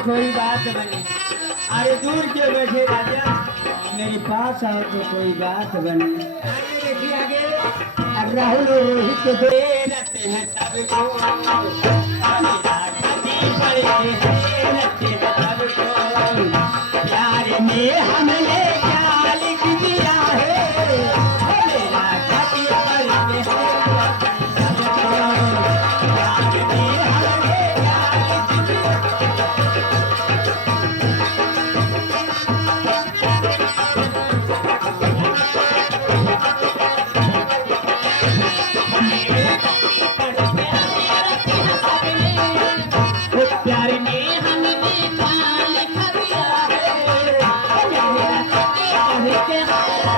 कोई बात बने। अरे दूर क्यों बैठे राजा, मेरे पास आओ तो कोई बात बने। आगे देखिए आगे, राहुल रोहित दे रते हैं सबको, बड़े रते हैं सबको, प्यार में हमने क्या लिख दिया है, मेरा छाती पर के सबको, प्यार में हमने क्या लिख दिया। प्यार में हमने क्या लिख दिया है, प्यार में हमने क्या लिख दिया है।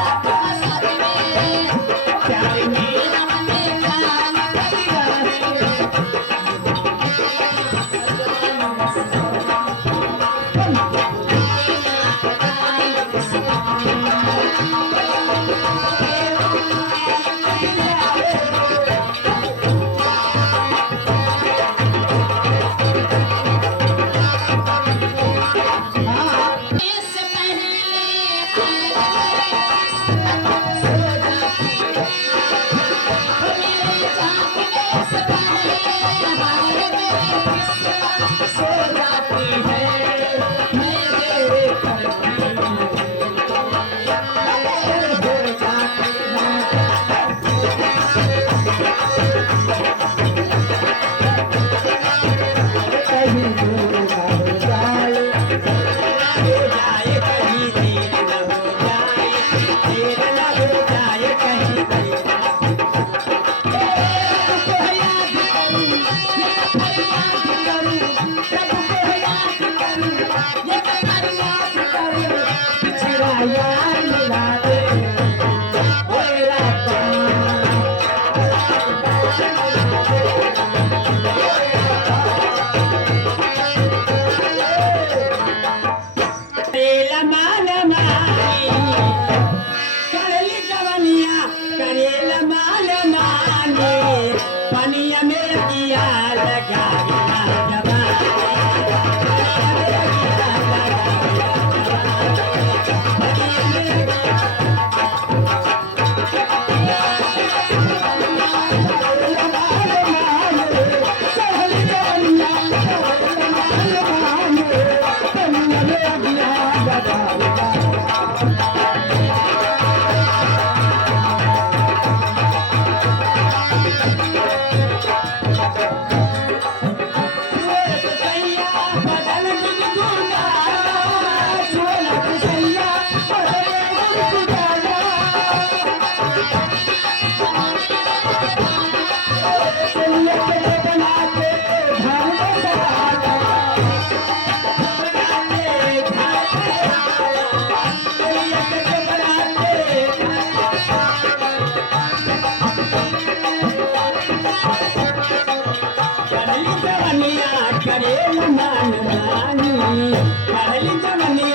करेल मान मानी, करेल जवनिया